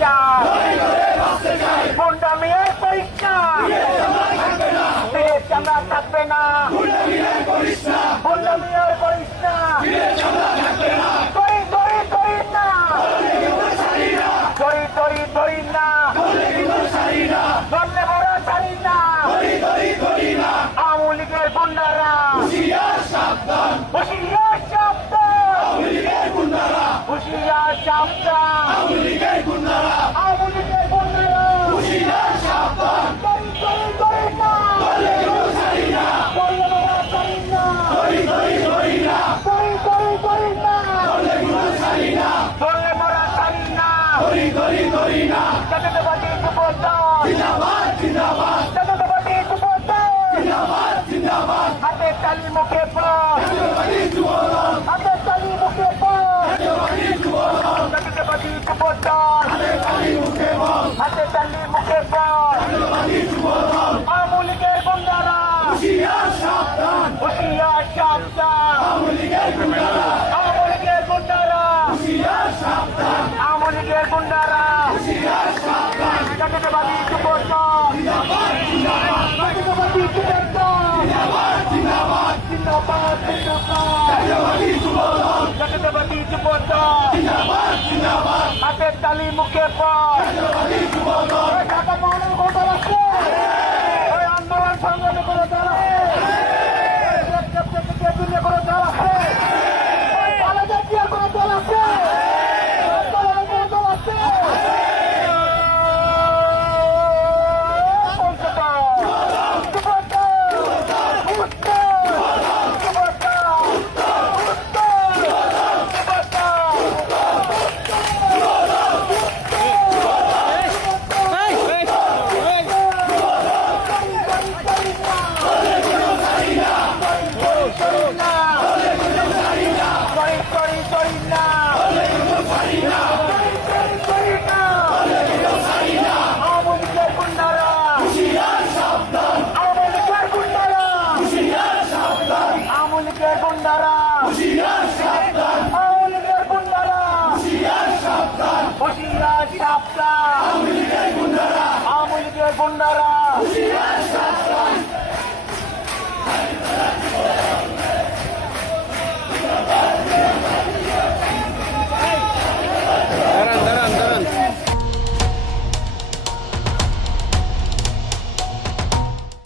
চাই গুন্ডা মেয়ের পরীক্ষা চামড়া থাকবে না গুন্ডা মেয়ের পরীক্ষা আওয়ামী লীগের গুন্ডারা হুঁশিয়ার সাবধান আওয়ামী লীগের গুন্ডারা হুঁশিয়ার সাবধান আওয়ামী লীগের গুন্ডারা হুঁশিয়ার সাবধান হাতে তালি মুখে হাতে তালি মুখে হাতে তালি মুখে আওয়ামী লীগের গুন্ডারা হুঁশিয়ার সাবধান আওয়ামী লীগের গুন্ডারা আওয়ামী লীগের গুন্ডারা জাতীয়তাবাদী যুবদল জাতীয়তাবাদী যুবদল হাতের তালি মুখে ঢাকা মহানগর ঘোষণা আছে আন্দোলন সংগ্রামে কোনো দল আছে কোনো দল আছে কোনো দল আছে আওয়ামী লীগের গুন্ডারা